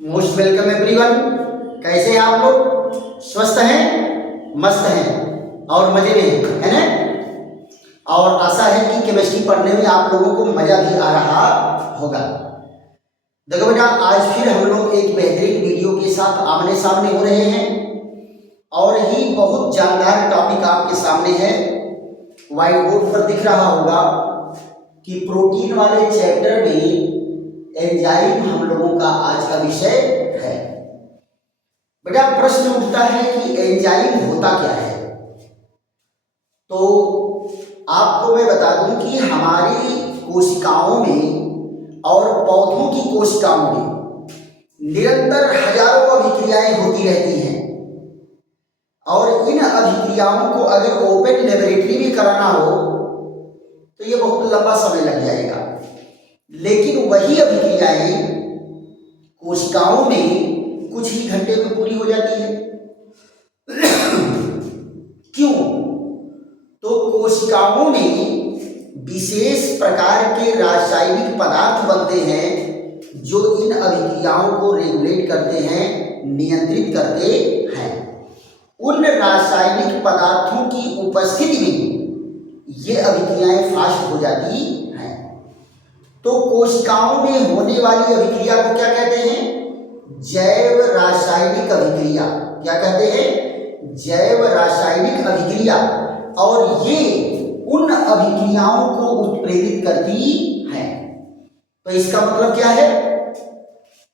Most welcome everyone. कैसे हैं आप लोग? स्वस्थ हैं, मस्त हैं और मजे में हैं, है ना? और आशा है कि केमिस्ट्री पढ़ने में आप लोगों को मजा भी आ रहा होगा। देखो बेटा, आज फिर हम लोग एक बेहतरीन वीडियो के साथ आमने सामने हो रहे हैं और ही बहुत जानदार टॉपिक आपके सामने है। व्हाइट बोर्ड पर दिख रहा होगा कि प्रोटीन वाले चैप्टर में एंजाइम हम लोगों का आज का विषय है। बेटा, प्रश्न उठता है कि एंजाइम होता क्या है? तो आपको मैं बता दूं कि हमारी कोशिकाओं में और पौधों की कोशिकाओं में निरंतर हजारों अभिक्रियाएं होती रहती हैं और इन अभिक्रियाओं को अगर ओपन लेबोरेटरी में कराना हो तो ये बहुत लंबा समय लग जाएगा, लेकिन वही अभिक्रियाएं कोशिकाओं में कुछ ही घंटे में पूरी हो जाती है। क्यों? तो कोशिकाओं में विशेष प्रकार के रासायनिक पदार्थ बनते हैं जो इन अभिक्रियाओं को रेगुलेट करते हैं, नियंत्रित करते हैं। उन रासायनिक पदार्थों की उपस्थिति में ये अभिक्रियाएं फास्ट हो जाती हैं। तो कोशिकाओं में होने वाली अभिक्रिया को क्या कहते हैं? जैव रासायनिक अभिक्रिया। क्या कहते हैं? जैव रासायनिक अभिक्रिया। और ये उन अभिक्रियाओं को उत्प्रेरित करती हैं। तो इसका मतलब क्या है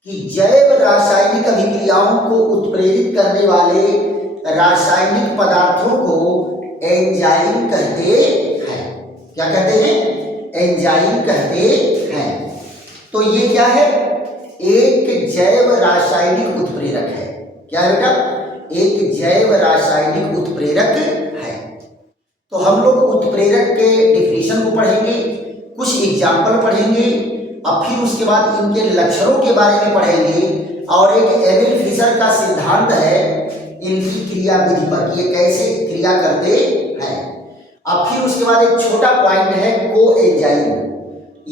कि जैव रासायनिक अभिक्रियाओं को उत्प्रेरित करने वाले रासायनिक पदार्थों को एंजाइम कहते हैं। क्या कहते हैं? एंजाइम कहते हैं। तो ये क्या है? एक जैव रासायनिक उत्प्रेरक है। क्या है बेटा? एक जैव रासायनिक उत्प्रेरक है। तो हम लोग उत्प्रेरक के डिफिनीशन को पढ़ेंगे, कुछ एग्जाम्पल पढ़ेंगे और फिर उसके बाद इनके लक्षणों के बारे में पढ़ेंगे और एक एमिल फिशर का सिद्धांत है इनकी क्रिया विधि पर कि ये कैसे क्रिया करते हैं। अब फिर उसके बाद एक छोटा पॉइंट है कोएंजाइम।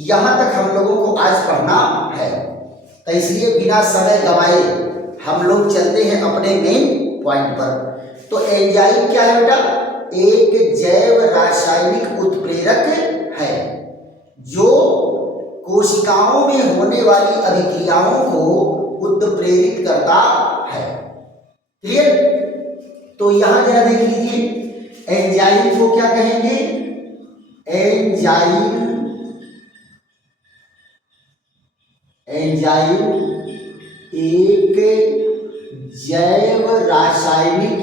यहां तक हम लोगों को आज पढ़ना है, तो इसलिए बिना समय गंवाए हम लोग चलते हैं अपने मेन पॉइंट पर। तो एंजाइम क्या है बेटा? एक जैव रासायनिक उत्प्रेरक है जो कोशिकाओं में होने वाली अभिक्रियाओं को उत्प्रेरित करता है। क्लियर? तो यहां जरा देख लीजिए, एंजाइम को क्या कहेंगे? एंजाइम एक जैव रासायनिक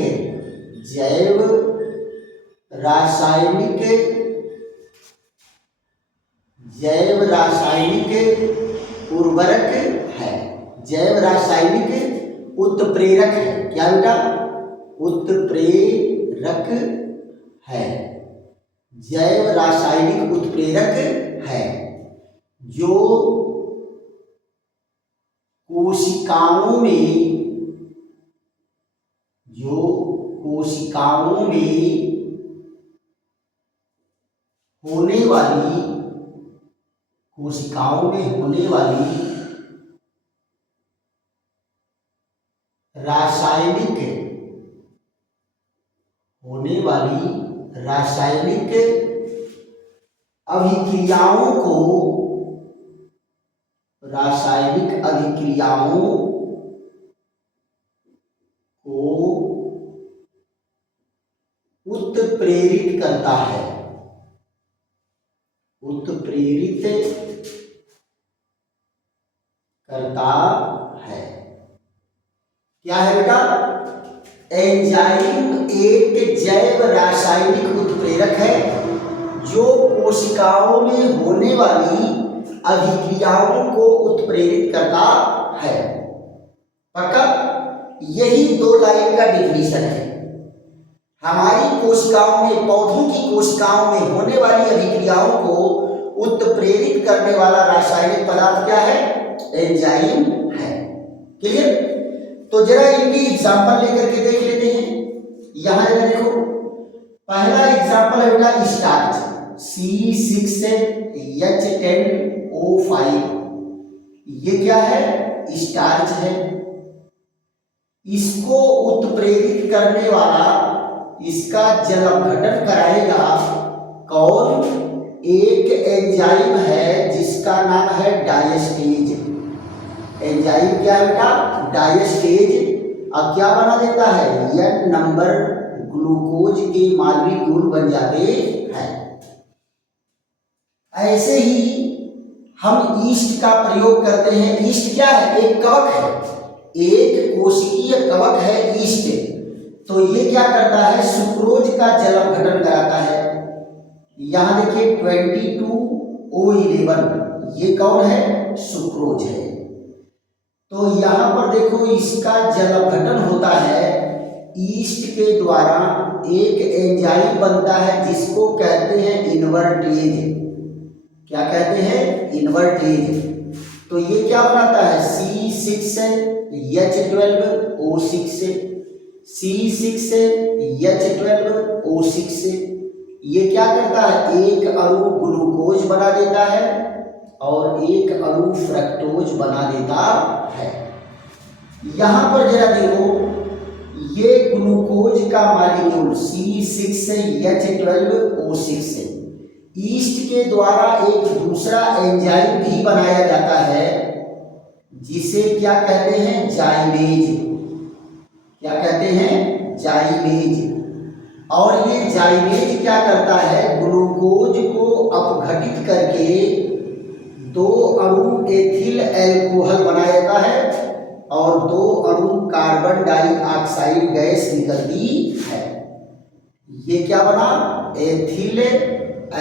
उर्वरक है, जैव रासायनिक उत्प्रेरक है। क्या बेटा? उत्प्रेरक है, जैव रासायनिक उत्प्रेरक है जो कोशिकाओं में होने वाली रासायनिक अभिक्रियाओं को उत्प्रेरित करता है। क्या है बेटा? एंजाइम एक जैव रासायनिक उत्प्रेरक है जो कोशिकाओं में होने वाली अभिक्रियाओं को उत्प्रेरित करता है। पक्का? यही दो लाइन का डिफिनीशन है। हमारी कोशिकाओं में, पौधों की कोशिकाओं में होने वाली अभिक्रियाओं को उत्प्रेरित करने वाला रासायनिक पदार्थ क्या है? एंजाइम है। क्लियर? तो जरा इनकी एग्जांपल लेकर के देख लेते हैं। यहां जरा देखो, पहला एग्जांपल है बेटा स्टार्च C6H10O5। ये क्या है? स्टार्च है। इसको उत्प्रेरित करने वाला, इसका जल अपघटन कराएगा कौन? एक एंजाइम है जिसका नाम है डायस्टेज। एंजाइम क्या है बेटा? डायस्टेज। अब क्या बना देता है? n नंबर ग्लूकोज के मॉलिक्यूल बन जाते हैं। ऐसे ही हम ईस्ट का प्रयोग करते हैं। ईस्ट क्या है? एक कवक है, एक कोशिकीय कवक है ईस्ट। तो ये क्या करता है? सुक्रोज का जल अपघटन कराता है। यहां देखिए 22O11, ये कौन है? सुक्रोज है। तो यहां पर देखो इसका जल अपघटन होता है ईस्ट के द्वारा। एक एंजाइम बनता है जिसको कहते हैं इन्वर्टेज। क्या कहते हैं? इन्वर्टेज। तो ये क्या बनाता है? C6H12O6, C6H12O6। ये क्या करता है? एक अणु ग्लूकोज बना देता है और एक अणु फ्रक्टोज बना देता है। यहां पर जरा देखो, ये ग्लूकोज का मॉलिक्यूल C6H12O6 है। ईस्ट के द्वारा एक दूसरा एंजाइम भी बनाया जाता है जिसे क्या कहते हैं? जाइमेज। क्या कहते हैं? जाइमेज। और ये जाइमेज क्या करता है? ग्लूकोज को अपघटित करके दो अणु एथिल एल्कोहल बनाया जाता है और दो अणु कार्बन डाइऑक्साइड गैस निकलती है। ये क्या बना? Ethyl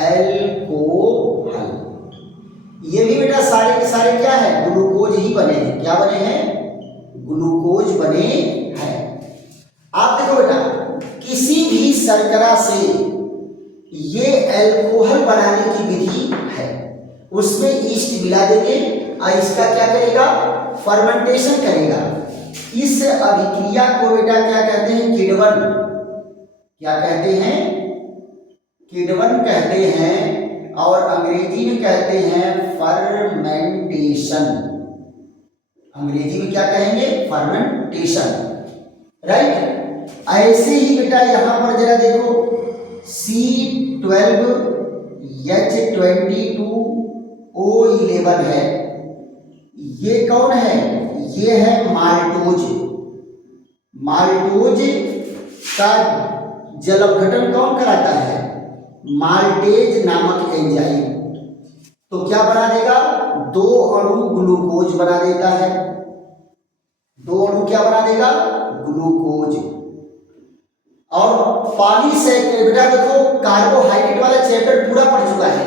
alcohol. ये भी बेटा सारे के सारे क्या है? ग्लूकोज ही बने हैं। क्या बने हैं? ग्लूकोज बने हैं। आप देखो बेटा, किसी भी शर्करा से ये एल्कोहल बनाने की विधि है। उसमें ईस्ट मिला देंगे और इसका क्या करेगा? फर्मेंटेशन करेगा। इस अभिक्रिया को बेटा क्या कहते हैं? किण्वन। क्या कहते हैं? किण्वन कहते हैं और अंग्रेजी में कहते हैं फर्मेंटेशन। अंग्रेजी में क्या कहेंगे? Fermentation, right. ऐसे ही बेटा यहां पर जरा देखो, C12H22O11 है। ये कौन है? ये है माल्टोज। माल्टोज का जल अपघटन कौन कराता है? माल्टेज नामक एंजाइम। तो क्या बना देगा? दो अणु ग्लूकोज बना देता है। दो अणु क्या बना देगा? ग्लूकोज। और पॉलीसैकेराइड, बेटा देखो कार्बोहाइड्रेट वाला चैप्टर पूरा पढ़ चुका है।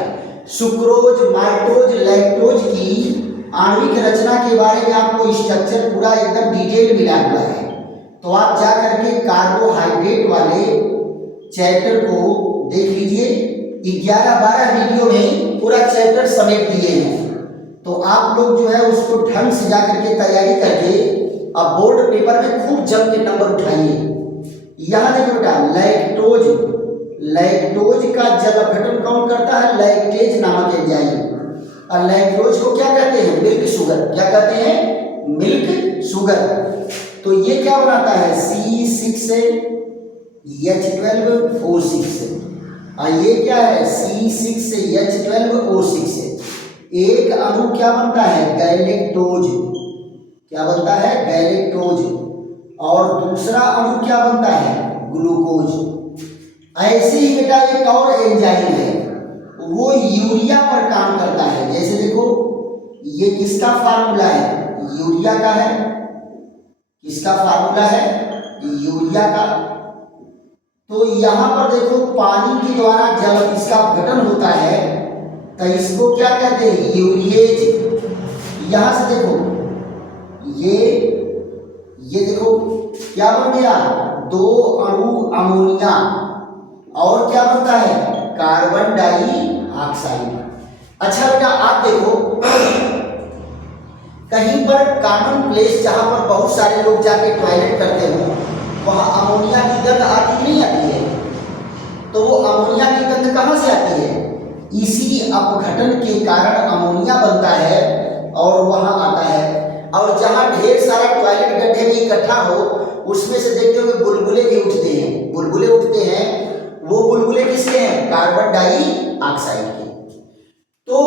सुक्रोज, माल्टोज, लैक्टोज की आणविक रचना के बारे में आपको स्ट्रक्चर पूरा एकदम डिटेल मिला हुआ है। तो आप जा करके कार्बोहाइड्रेट वाले चैप्टर को देख लीजिए। 11-12 वीडियो में पूरा चैप्टर समेट दिए हैं। तो आप लोग जो है उसको ढंग से जा करके तैयारी करके अब बोर्ड पेपर में खूब जम के नंबर उठाइए। यहां देखो बेटा, लैक्टोज। लैक्टोज का जल अपघटन कौन करता है? लैक्टेज नामक एंजाइम। और लैक्टोज को क्या कहते हैं? Milk sugar. क्या कहते हैं? Milk sugar. तो ये क्या बनाता है? C6H12O6। और ये क्या है? C6H12O6। एक अणु क्या बनता है? गैलेक्टोज। क्या बनता है? गैलेक्टोज। और दूसरा अणु क्या बनता है? ग्लूकोज। ऐसे ही बेटा एक और एंजाइम है, वो यूरिया पर काम करता है। जैसे देखो, ये किसका फार्मूला है? यूरिया का है। किसका फार्मूला है? यूरिया का। तो यहां पर देखो पानी के द्वारा जब इसका अपघटन होता है तो इसको क्या कहते हैं? यूरिएज। यहां से देखो, ये देखो क्या बन गया? दो अणु अमोनिया और क्या बनता है? Carbon dioxide. अच्छा बेटा आप देखो, कहीं पर कॉमन प्लेस जहां पर बहुत सारे लोग जाके टॉयलेट करते हो, वहां अमोनिया की गंध आती कि नहीं आती है? तो वो अमोनिया की गंध कहां से आती है? इसी अपघटन के कारण अमोनिया बनता है और वहां आता है। और जहां इकट्ठा हो उसमें से देखते हो कि बुलबुले भी उठते हैं, बुलबुले उठते हैं, वो बुलबुले किसके हैं? कार्बन डाइऑक्साइड के। तो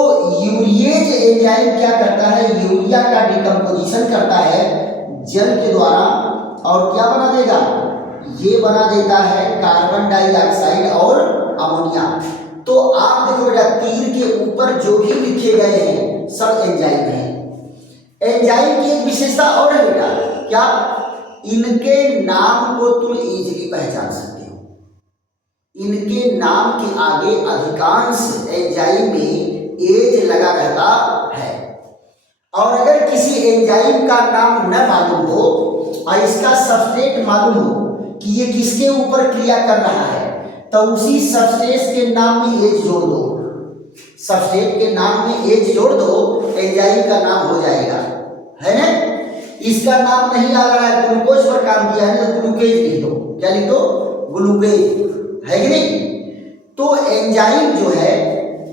यूरिएज एंजाइम क्या करता है? यूरिया का डिकम्पोजिशन करता है जल के द्वारा और क्या बना देगा? ये बना देता है कार्बन डाइऑक्साइड और अमोनिया। तो आप देखो बेटा तीर के ऊपर जो भी लिखे गए हैं सब एंजाइम है। एंजाइम की एक विशेषता और है बेटा, क्या? इनके नाम को तुम इजीली पहचान सकते हो। इनके नाम के आगे अधिकांश एंजाइम में एज लगा रहता है। और अगर किसी एंजाइम का नाम न मालूम हो और इसका सबस्ट्रेट मालूम हो कि ये किसके ऊपर क्रिया कर रहा है, तो उसी सबस्ट्रेट के नाम में एज जोड़ दो। सबस्ट्रेट के नाम में एज जोड़ दो, एंजाइम का नाम हो जाएगा, है ना? इसका नाम नहीं आ रहा है, ग्लूकोज पर काम किया है तो ग्लूकेज लिख दो। क्या लिख दो? ग्लूकेज, है कि नहीं? तो एंजाइम जो है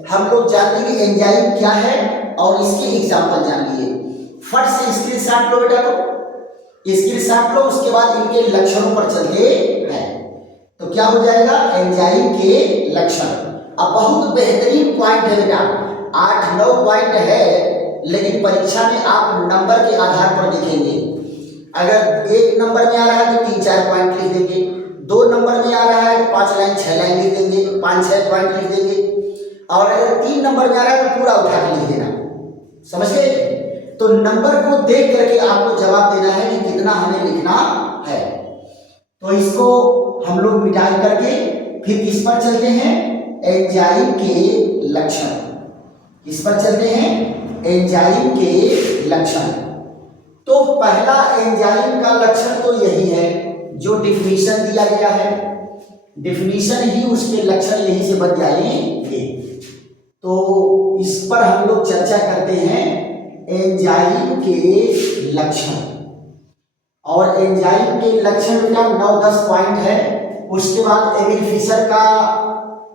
हम लोग जानते हैं कि एंजाइम क्या है और इसके एग्जाम्पल जान लिए। फट से स्क्रीनशॉट लो बेटा, तो स्क्रीनशॉट लो, उसके बाद इनके लक्षणों पर चलते हैं। तो क्या हो जाएगा? एंजाइम के लक्षण। अब बहुत बेहतरीन पॉइंट है बेटा, 8-9 पॉइंट है, लेकिन परीक्षा में आप नंबर के आधार पर देखेंगे। अगर 1 नंबर में आ रहा है तो 3-4 पॉइंट लिख देंगे, 2 नंबर में आ रहा है तो 5 लाइन 6 लाइन लिख देंगे, 5-6 पॉइंट लिख देंगे, और अगर 3 नंबर में आ रहा है तो पूरा उठा के लिख देना। समझ गए? तो नंबर को देख करके आपको जवाब देना है कि कितना हमें लिखना है। तो इसको हम लोग मिटा करके फिर किस पर चलते हैं? एंजाइम के लक्षण। किस पर चलते हैं? एंजाइम के लक्षण। तो पहला एंजाइम का लक्षण तो यही है जो डिफिनीशन दिया गया है, डिफिनीशन ही उसके लक्षण यही से बन जाएंगे। तो इस पर हम लोग चर्चा करते हैं एंजाइम के लक्षण। और एंजाइम के लक्षण का 9-10 पॉइंट है। उसके बाद एमिल फिशर का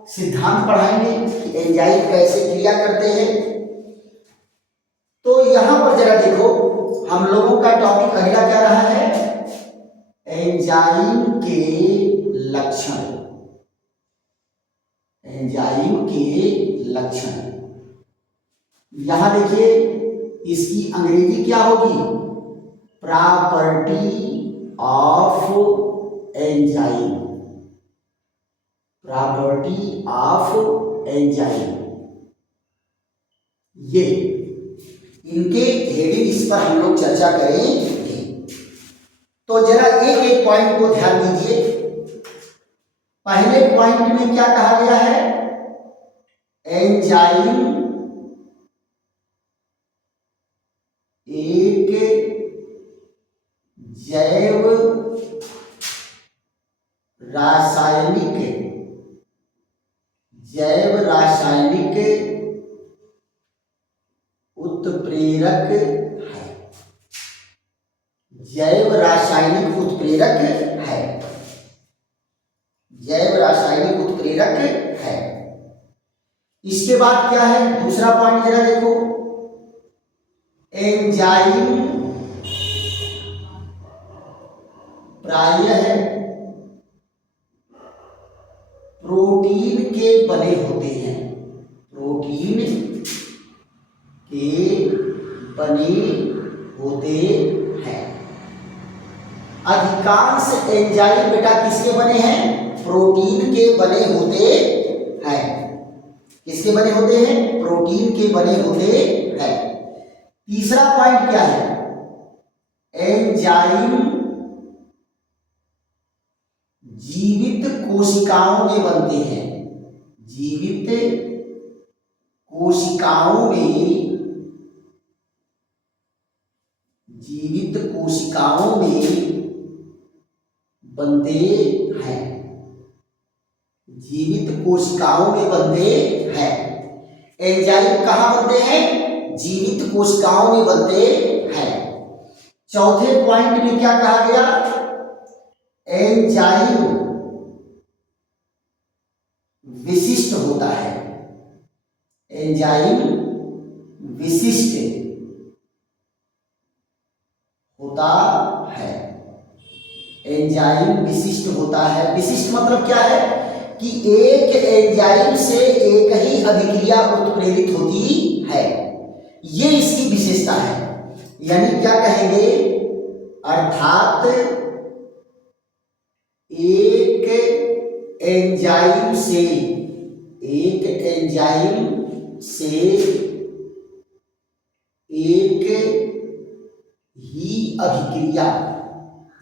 सिद्धांत पढ़ाएंगे कि एंजाइम कैसे क्रिया करते हैं। तो यहां पर जरा देखो, हम लोगों का टॉपिक अगला क्या रहा है? एंजाइम के लक्षण। एंजाइम के लक्षण। यहां देखिए इसकी अंग्रेजी क्या होगी? Property of enzyme. Property of enzyme, ये इनके हेडिंग, इस पर हम लोग चर्चा करेंगे। तो जरा एक एक पॉइंट को ध्यान दीजिए। पहले पॉइंट में क्या कहा गया है? एंजाइम एक जैव रासायनिक उत्प्रेरक है। जैव रासायनिक उत्प्रेरक है। जैव रासायनिक उत्प्रेरक है। इसके बाद क्या है? दूसरा पॉइंट जरा देखो, एंजाइम प्रायः प्रोटीन के बने होते हैं। प्रोटीन के बने होते हैं। अधिकांश एंजाइम बेटा किसके बने हैं? प्रोटीन के बने होते हैं। किसके बने होते हैं? प्रोटीन के बने होते हैं। तीसरा पॉइंट क्या है? एंजाइम जीवित कोशिकाओं में बनते हैं। जीवित कोशिकाओं में, जीवित कोशिकाओं में बनते हैं। जीवित कोशिकाओं में बनते हैं। एंजाइम कहां बनते हैं? जीवित कोशिकाओं में बनते हैं। चौथे पॉइंट में क्या कहा गया? एंजाइम विशिष्ट होता है। एंजाइम विशिष्ट होता है। एंजाइम विशिष्ट होता है। विशिष्ट मतलब क्या है कि एक एंजाइम से एक ही अभिक्रिया उत्प्रेरित होती है, ये इसकी विशेषता है। यानी क्या कहेंगे, अर्थात एक एंजाइम से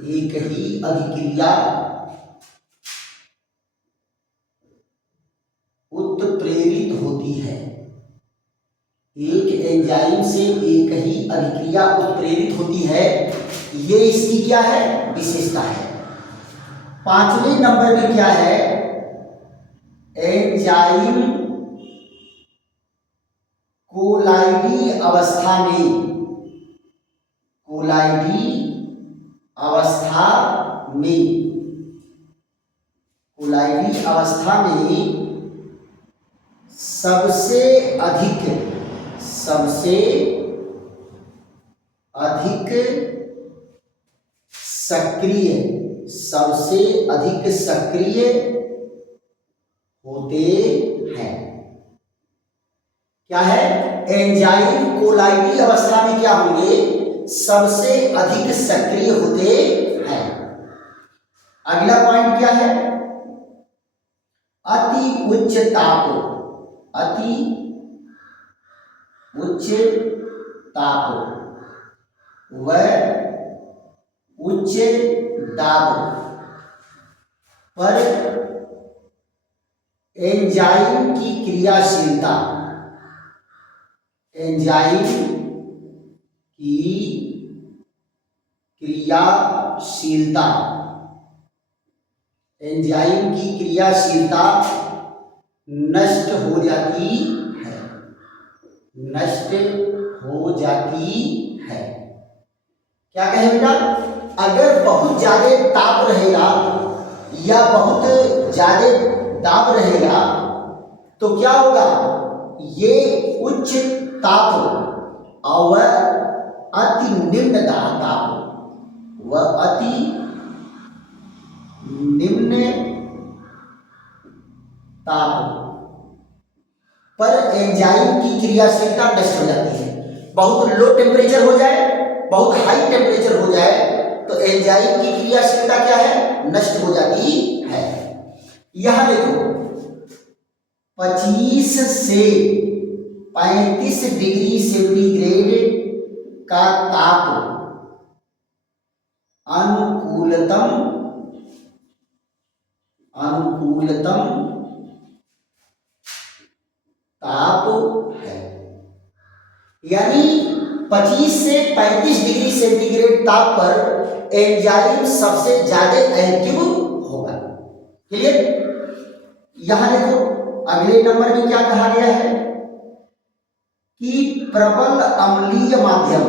एक ही अभिक्रिया उत्प्रेरित होती है। एक एंजाइम से एक ही अभिक्रिया उत्प्रेरित होती है, ये इसकी क्या है, विशेषता है। 5वें नंबर में क्या है, एंजाइम कोलाइडी अवस्था में सबसे अधिक सक्रिय होते हैं। क्या है, एंजाइम कोलाइडी अवस्था में क्या होंगे, सबसे अधिक सक्रिय होते हैं। अगला पॉइंट क्या है, अति उच्च ताप व उच्च दाब पर एंजाइम की क्रियाशीलता नष्ट हो जाती है। क्या कहें बेटा, अगर बहुत ज्यादा ताप रहेगा या बहुत ज्यादा दाब रहेगा तो क्या होगा, ये उच्च ताप और अति निम्न ताप व अति निम्न ताप पर एंजाइम की क्रियाशीलता नष्ट हो जाती है। बहुत लो टेम्परेचर हो जाए, बहुत हाई टेम्परेचर हो जाए तो एंजाइम की क्रियाशीलता क्या है, नष्ट हो जाती है। यहां देखो 25 से 35 डिग्री सेंटीग्रेड का ताप अनुकूलतम ताप है। यानी 25 से 35 डिग्री सेंटीग्रेड ताप पर एंजाइम सबसे ज्यादा एक्टिव होगा। क्लियर। यहां देखो अगले नंबर में क्या कहा गया है कि प्रबल अम्लीय माध्यम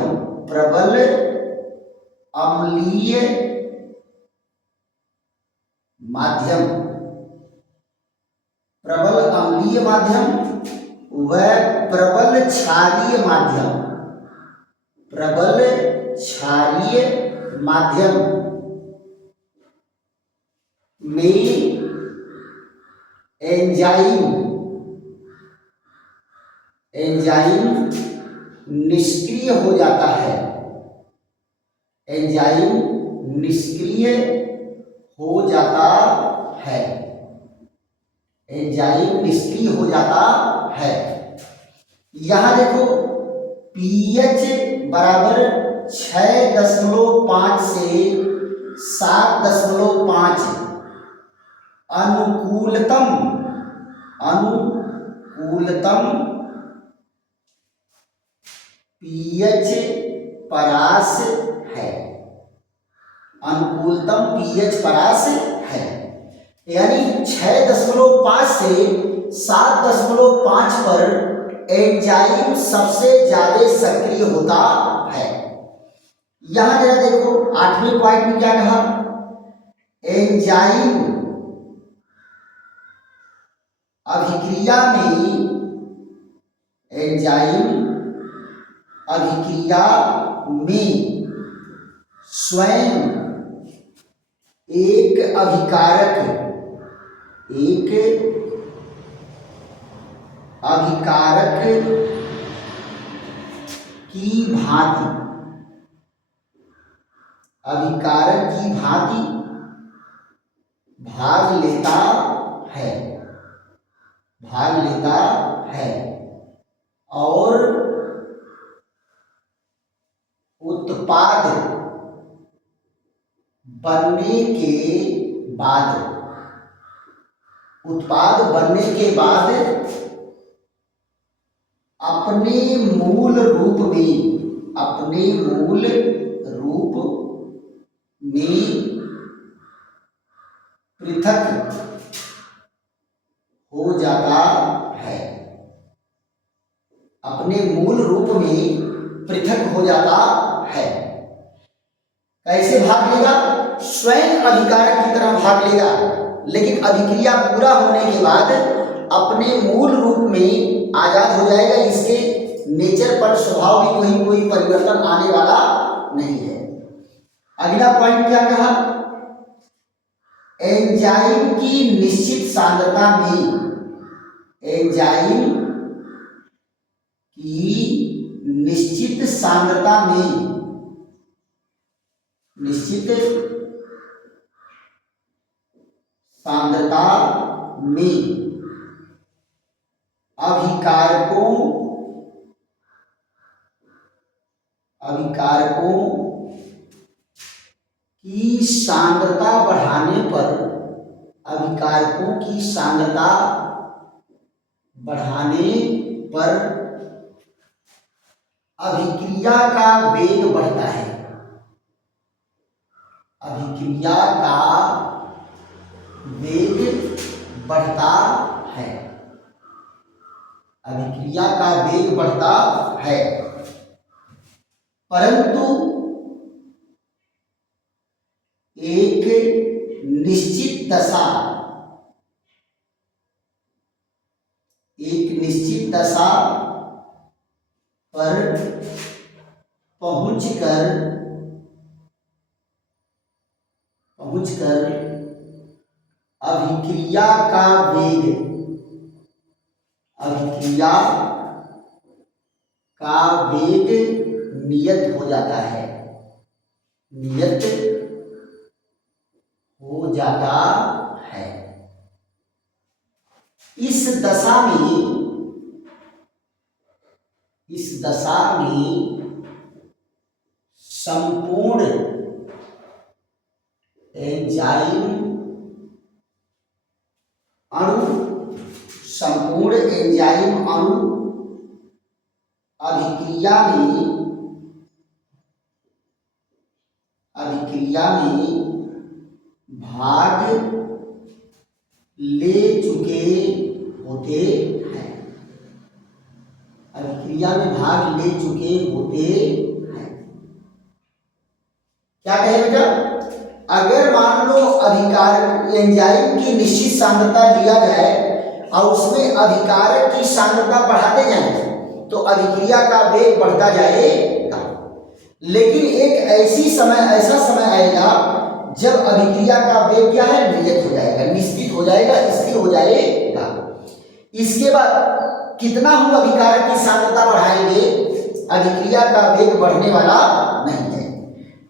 व प्रबल क्षारीय माध्यम में एंजाइम निष्क्रिय हो जाता है। यहां देखो पीएच बराबर 6.5 से 7.5 अनुकूलतम पीएच परास है। यानी 6.5 से 7.5 पर एंजाइम सबसे ज्यादा सक्रिय होता है। यहां जरा देखो 8वें पॉइंट में क्या कहा, एंजाइम अभिक्रिया में स्वयं एक अभिकारक की भांति भाग लेता है और उत्पाद बनने के बाद अपने मूल रूप में पृथक हो जाता है। अपने मूल रूप में पृथक हो जाता है। कैसे भाग लेगा? स्वयं अभिकारक की तरह भाग लेगा, लेकिन अभिक्रिया पूरा होने के बाद अपने मूल रूप में आजाद हो जाएगा। इसके नेचर पर, स्वभाव में कोई परिवर्तन आने वाला नहीं है। अगला पॉइंट क्या कहा? एंजाइम की निश्चित सांद्रता में अभिकारकों की सांद्रता बढ़ाने पर अभिक्रिया का वेग बढ़ता है। परंतु एक निश्चित दशा पर पहुंचकर अभिक्रिया का वेग नियत हो जाता है। इस दशा में संपूर्ण एंजाइम अणु अभिक्रिया में भाग ले चुके होते हैं। क्या कहे बेटा? अगर मान लो अभिकारक एंजाइम की निश्चित सांद्रता दिया जाए और उसमें अभिकारक की सांद्रता बढ़ाते जाएं तो अभिक्रिया का वेग बढ़ता जाएगा। लेकिन एक ऐसा समय आएगा जब अभिक्रिया का वेग क्या है? नियत हो जाएगा, निश्चित हो जाएगा, स्थिर हो जाएगा। इसके बाद कितना हम अभिकारक की सांद्रता बढ़ाएंगे, अभिक्रिया का वेग बढ़ने वाला नहीं है।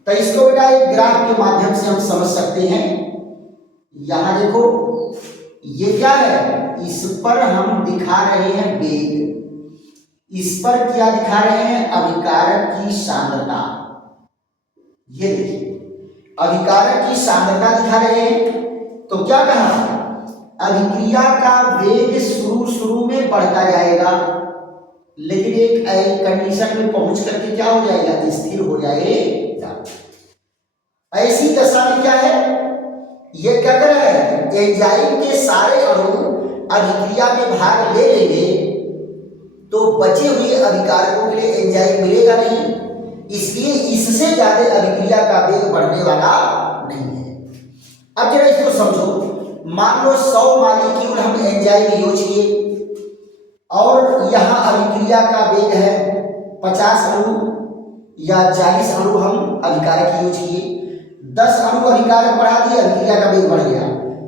तो इसको बेटा एक ग्राफ के माध्यम से हम समझ सकते हैं। यहां देखो, ये क्या है? इस पर हम दिखा रहे हैं वेग, इस पर क्या दिखा रहे हैं? अभिकारक की सांद्रता। ये देखिए, अभिकारक की सांद्रता दिखा रहे हैं। तो क्या कहा? अभिक्रिया का वेग शुरू में बढ़ता जाएगा, लेकिन एक कंडीशन में पहुंच करके क्या हो जाएगा? स्थिर हो जाएगा। ऐसी दशा में क्या है? ये क्या कर रहा है? एंजाइम के सारे अणु अभिक्रिया में भाग ले लेंगे तो बचे हुए अभिकारकों के लिए एंजाइम मिलेगा नहीं, इसलिए इससे ज्यादा अभिक्रिया का वेग बढ़ने वाला नहीं है। अब जरा इसको समझो। मान लो 100 मॉलिक्यूल हम एंजाइम यूज किए और यहाँ अभिक्रिया का वेग है 50 अणु या 40 अणु हम अभिकारक यूज किए। 10 अणु अभिकारक बढ़ा दिए, अभिक्रिया का वेग बढ़ गया,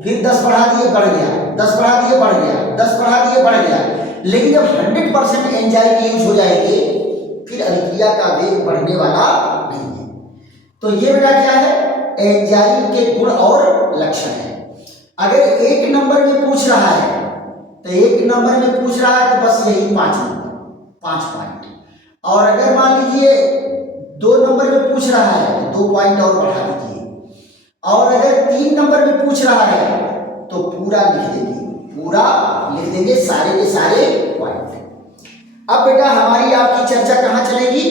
फिर 10 बढ़ा दिए बढ़ गया, 10 बढ़ा दिए बढ़ गया, 10 बढ़ा दिए बढ़ गया। लेकिन जब 100% एंजाइम यूज हो जाएंगे फिर अभिक्रिया का वेग बढ़ने वाला नहीं है। तो ये बेटा क्या है, एंजाइम के गुण और लक्षण है। अगर 1 नंबर में पूछ रहा है तो 1 नंबर में पूछ रहा है तो बस यही 5 नंबर, 5 पॉइंट। और अगर मान लीजिए 2 नंबर में पूछ रहा है तो 2 पॉइंट और बढ़ा दीजिए। और अगर 3 नंबर में पूछ रहा है तो पूरा लिख देंगे, पूरा लिख देंगे सारे के सारे पॉइंट। अब बेटा हमारी आपकी चर्चा कहाँ चलेगी,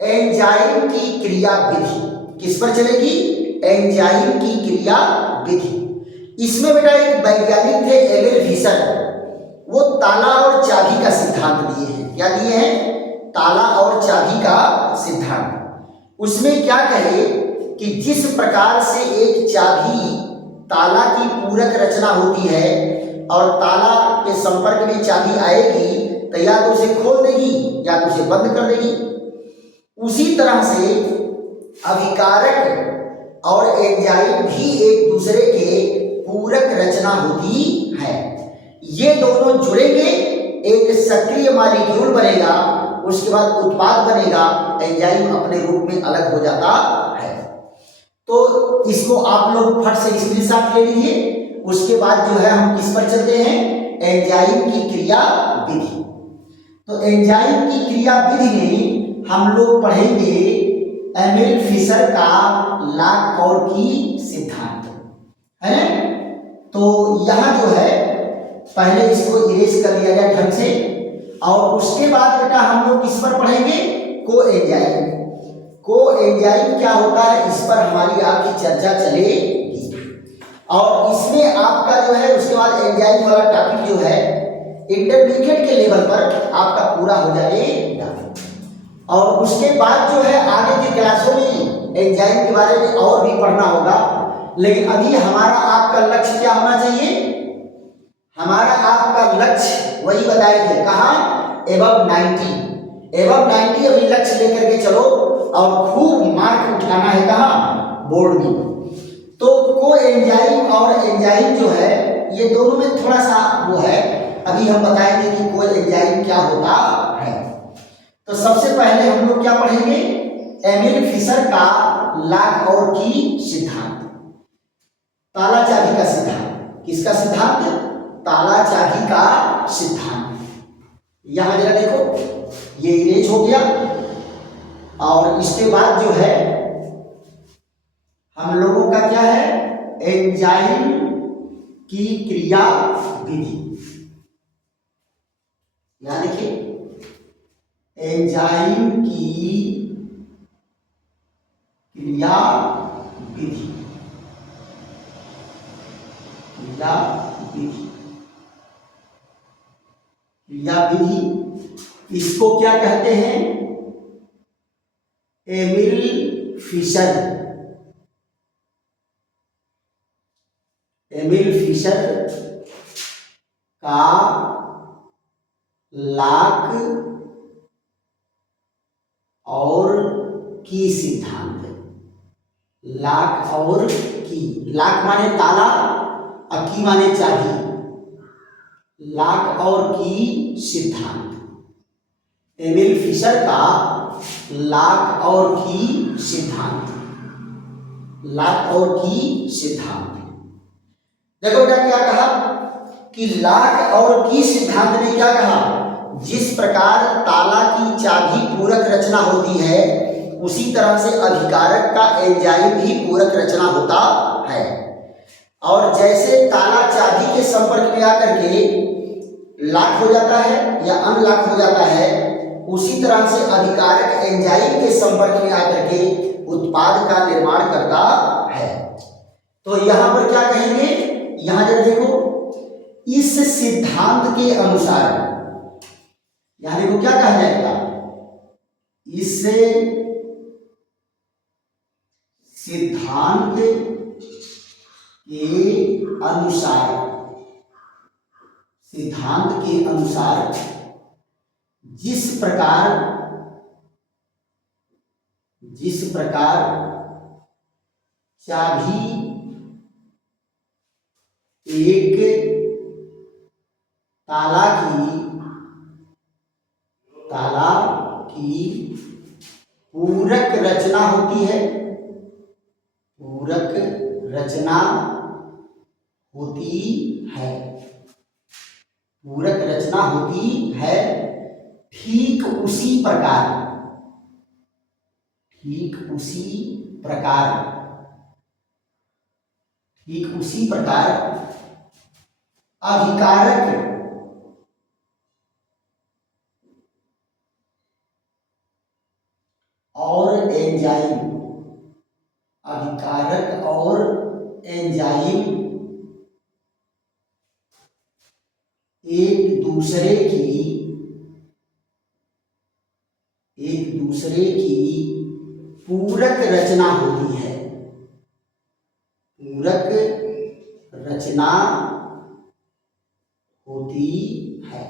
एंजाइम की क्रिया विधि। किस पर चलेगी, एंजाइम की क्रिया विधि। इसमें बेटा एक वैज्ञानिक थे एमिल फिशर, वो ताला और चाबी का सिद्धांत दिए हैं। क्या दिए हैं, ताला और चाबी का सिद्धांत। उसमें क्या कहे कि जिस प्रकार से एक चाबी ताला की पूरक रचना होती है और ताला के संपर्क में चाबी आएगी तो या तो उसे खोल देगी या तो उसे बंद कर देगी, उसी तरह से अभिकारक और एंजाइम भी एक दूसरे के पूरक रचना होती है। ये दोनों जुड़ेंगे, एक सक्रिय मॉलिक्यूल बनेगा, उसके बाद उत्पाद बनेगा, एंजाइम अपने रूप में अलग हो जाता है। तो इसको आप लोग फट से स्क्रीनशॉट ले लीजिए। उसके बाद जो है हम किस पर चलते हैं, एंजाइम की क्रिया विधि। तो एंजाइम की क्रिया विधि में हम लोग पढ़ेंगे एमिल फिशर का लॉक और की सिद्धांत, है ना। तो यहाँ जो है पहले इसको इरेज कर लिया जाए ढंग से, और उसके बाद बेटा हम लोग किस पर पढ़ेंगे, को एंजाइम। को एंजाइम क्या होता है इस पर हमारी आपकी चर्चा चलेगी। और इसमें आपका जो है उसके बाद एंजाइम वाला टॉपिक जो है इंटरमीडिएट के लेवल पर आपका पूरा हो जाएगा। और उसके बाद जो है आगे की क्लासों में एंजाइम के बारे में और भी पढ़ना होगा। लेकिन अभी हमारा आपका लक्ष्य क्या होना चाहिए, हमारा आपका लक्ष्य वही बताए थे, कहाँ, एबव 90, एबव 90 अभी लक्ष्य लेकर के चलो और खूब मार्क उठाना है, कहाँ, बोर्ड में। तो को एंजाइम और एंजाइम जो है ये दोनों में थोड़ा सा वो है, अभी हम बताएंगे कि को एंजाइम क्या होता है। तो सबसे पहले हम लोग क्या पढ़ेंगे, एमिल फिशर का लॉक और की सिद्धांत, ताला चाबी का सिद्धांत। किसका सिद्धांत, ताला चाबी का सिद्धांत। यहां जरा देखो ये इरेज हो गया। और इसके बाद जो है हम लोगों का क्या है, एंजाइम की क्रिया विधि। यहां देखिए एंजाइम की क्रिया विधि, क्रिया विधि, क्रिया विधि। इसको क्या कहते हैं, एमिल फिशर, एमिल फिशर का लॉक और की सिद्धांत। लॉक और की, लॉक माने ताला और की माने चाबी, लॉक और की सिद्धांत। एमिल फिशर का लॉक और की सिद्धांत, लॉक और की सिद्धांत। देखो बेटा क्या कहा कि लॉक और की सिद्धांत ने क्या कहा, जिस प्रकार ताला की चाबी पूरक रचना होती है उसी तरह से अभिकारक का एंजाइम भी पूरक रचना होता है। और जैसे ताला चाबी के संपर्क में आकर के लॉक हो जाता है या अनलॉक हो जाता है, उसी तरह से अभिकारक एंजाइम के संपर्क में आकर के उत्पाद का निर्माण करता है। तो यहां पर क्या कहेंगे, यहां जब देखो इस सिद्धांत के अनुसार, यहां देखो क्या कहा जाएगा, इस सिद्धांत के अनुसार, सिद्धांत के अनुसार जिस प्रकार चाबी एक ताला की पूरक रचना होती है, पूरक रचना होती है, पूरक रचना होती है। ठीक उसी प्रकार, ठीक उसी प्रकार, ठीक उसी प्रकार अभिकारक और एंजाइम, अभिकारक और एंजाइम एक दूसरे की पूरक रचना होती है, पूरक रचना होती है।